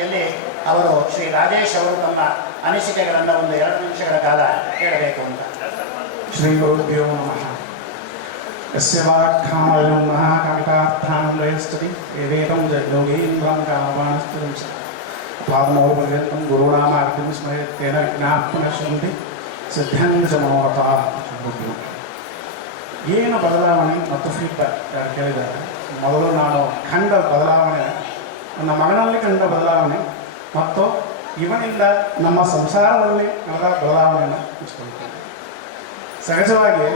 ರೀತಿಯಲ್ಲಿ ಅವರು ಶ್ರೀ ರಾಜೇಶ್ ಅವರು ತಮ್ಮ ಅನಿಸಿಕೆಗಳನ್ನು ಒಂದು 2 ನಿಮಿಷಗಳ ಕಾಲ ಹೇಳಬೇಕು ಅಂತ. ಶ್ರೀ ಗುರುಭ್ಯೋ ನಮಃ. ಯಸ್ಯ ವಾಕ್ಕಾಮಯಂ ಮಹಾಕಾಮಿತಾರ್ಥಾನ್ವಯಸ್ತುತಿ ಏವೇದಂ ಜಗ್ಯೋಗೀಂದ್ರಂ ಕಾಮವಾನಸ್ತುತಿಂ ಸ ಪಾದಮೋ ಪರ್ಯಂತಂ ಗುರುನಾಮಾರ್ತಿಂ ಸ್ಮರೇತ್ತೇನ ವಿಜ್ಞಾಪನ ಶೃಂತಿ ಸಿದ್ಧಾಂತ ಚ ಮನೋರಥಾಃ. ಏನು ಬದಲಾವಣೆ ಮತ್ತು ಫೀಡ್ಬ್ಯಾಕ್ ಯಾರು ಕೇಳಿದ್ದಾರೆ. ಮೊದಲು ನಾನು ಕಂಡ ಬದಲಾವಣೆ, ನನ್ನ ಮಗನಲ್ಲಿ ಕಂಡ ಬದಲಾವಣೆ ಮತ್ತು ಇವನಿಂದ ನಮ್ಮ ಸಂಸಾರದಲ್ಲಿ ನಡೆದ ಬದಲಾವಣೆಯನ್ನು ಹಂಚಿಕೊಳ್ತೇನೆ. ಸಹಜವಾಗಿ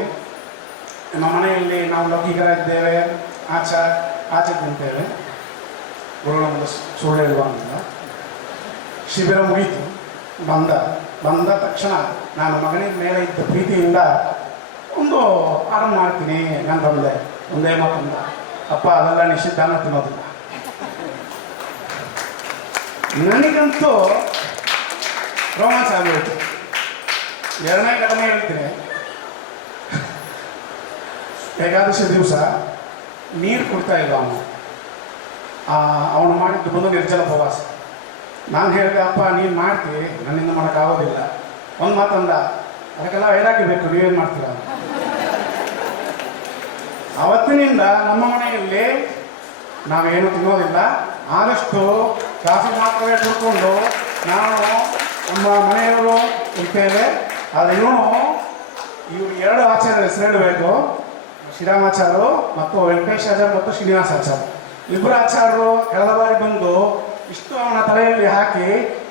ನಮ್ಮ ಮನೆಯಲ್ಲಿ ನಾವು ಲೌಕಿಕರಾಗಿದ್ದೇವೆ, ಆಚೆ ತಿಂತೇವೆ. ಗುರುಗಳೊಂದು ಸುಳ್ಳು ಹೇಳುವಂಗಿಲ್ಲ. ಶಿಬಿರ ಮುಗೀತು, ಬಂದ ತಕ್ಷಣ ನಾನು ಮಗನಿನ ಮೇಲೆ ಇದ್ದ ಪ್ರೀತಿಯಿಂದ ಒಂದು ಆರಂಭ ಮಾಡ್ತೀನಿ ನಂತಂದೆ. ಒಂದೇ ಮಾತಂದ, ಅಪ್ಪ ಅದೆಲ್ಲ ನಿಷಿದ್ಧಾನ ತಿನ್ನೋದಿಲ್ಲ. ನನಗಂತೂ ರೋಮಾಂಚ ಆಗೋಯ್ತು. 2ನೇ ಘಟನೆ ಹೇಳ್ತೀನಿ. ಏಕಾದಶಿ ದಿವಸ ನೀರು ಕೊಡ್ತಾ ಇಲ್ಲ ಅವನು ಮಾಡಿದ್ದು ಬಂದು ನಿರ್ಜಲ ಉಪವಾಸ. ನಾನು ಹೇಳಿದೆ, ಅಪ್ಪ ನೀನು ಮಾಡ್ತೀವಿ, ನನ್ನಿಂದ ಮಾಡೋಕ್ಕಾಗೋದಿಲ್ಲ. ಒಂದು ಮಾತಂದ, ಅದಕ್ಕೆಲ್ಲ ವೈರಾಗ್ಯಬೇಕು, ನೀವೇನು ಮಾಡ್ತೀರ. ಅವತ್ತಿನಿಂದ ನಮ್ಮ ಮನೆಯಲ್ಲಿ ನಾವೇನು ತಿನ್ನೋದಿಲ್ಲ. ಆದಷ್ಟು ಕಾಫಿ ಮಾತ್ರವೇ ಕುಡ್ಕೊಂಡು ನಾವು ನಮ್ಮ ಮನೆಯವರು ಇರ್ತೇವೆ. ಆದರೆ ಇವರು 2 ಆಚಾರ್ಯರ ಹೆಸರು ಹೇಳಬೇಕು. ಶ್ರೀರಾಮಾಚಾರ್ಯರು ಮತ್ತು ವೆಂಕಟೇಶಾಚಾರ್ಯ ಮತ್ತು ಶ್ರೀನಿವಾಸಾಚಾರ್ಯ ಇಬ್ಬರು ಆಚಾರ್ಯರು ಕಳೆದ ಬಾರಿ ಬಂದು ಇಷ್ಟು ಅವನ ತಲೆಯಲ್ಲಿ ಹಾಕಿ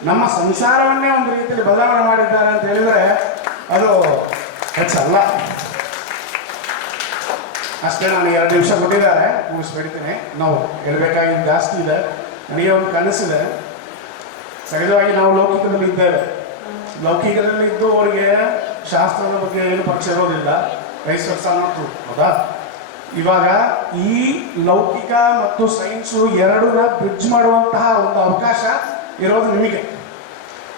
ನಮ್ಮ ಸಂಸಾರವನ್ನೇ ಒಂದು ರೀತಿಯಲ್ಲಿ ಬದಲಾವಣೆ ಮಾಡಿದ್ದಾರೆ ಅಂತ ಹೇಳಿದರೆ ಅದು ಹೆಚ್ಚಲ್ಲ. ಅಷ್ಟೇ. ನಾನು 2 ನಿಮಿಷ ಕೊಟ್ಟಿದ್ದಾರೆ, ಮುಗಿಸ್ಬಿಡ್ತೀನಿ. ನಾವು ಹೇಳಬೇಕಾಗಿದ್ದು ಜಾಸ್ತಿ ಇದೆ. ನನಗೆ ಒಂದು ಕನಸಿದೆ. ಸಹಜವಾಗಿ ನಾವು ಲೌಕಿಕದಲ್ಲಿ ಇದ್ದೇವೆ. ಲೌಕಿಕದಲ್ಲಿ ಇದ್ದು ಅವರಿಗೆ ಶಾಸ್ತ್ರದ ಬಗ್ಗೆ ಏನು ಪರಿಚಯ ಇರೋದಿಲ್ಲ. 5 ವರ್ಷ ಅನ್ನೋದು ಹೌದಾ. ಇವಾಗ ಈ ಲೌಕಿಕ ಮತ್ತು ಸೈನ್ಸು ಎರಡನ್ನ ಬ್ರಿಡ್ಜ್ ಮಾಡುವಂತಹ ಒಂದು ಅವಕಾಶ ಇರೋದು ನಿಮಗೆ.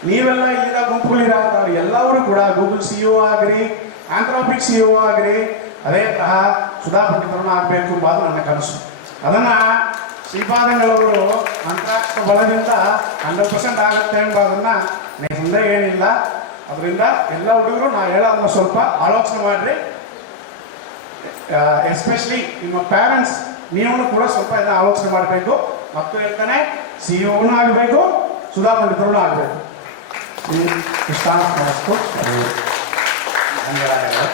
ನೀವೆಲ್ಲ ಈಗ ಗುಂಪುಗಳಿರೋರು ಎಲ್ಲರೂ ಕೂಡ ಗೂಗಲ್ CEO ಆಗ್ರಿ, ಆಂಥ್ರೋಪಿಕ್ CEO ಆಗ್ರಿ, ಅದೇ ತರಹ ಸುಧಾ ಪಂಡಿತರನ್ನು ಆಗಬೇಕು ಎಂಬುದು ನನ್ನ ಕನಸು. ಅದನ್ನು ಶ್ರೀಪಾದಂಗಳವರು ಮಂತ್ರಾಕ್ಷರ ಬಲದಿಂದ 100% ಆಗುತ್ತೆ ಎಂಬುದನ್ನು ಮುಂದೆ ಏನಿಲ್ಲ. ಅದರಿಂದ ಎಲ್ಲ ಹುಡುಗರು ನಾ ಹೇಳೋದನ್ನ ಸ್ವಲ್ಪ ಆಲೋಚನೆ ಮಾಡಿರಿ. ಎಸ್ಪೆಷಲಿ ನಿಮ್ಮ ಪ್ಯಾರೆಂಟ್ಸ್, ನೀವು ಕೂಡ ಸ್ವಲ್ಪ ಇದನ್ನ ಆಲೋಚನೆ ಮಾಡಬೇಕು. ಮತ್ತು ಹೇಳ್ತಾನೆ CEO ಆಗಬೇಕು, ಸುಧಾ ಪಂಡಿತರು ಆಗಬೇಕು. ಇಷ್ಟ ಧನ್ಯವಾದಗಳು.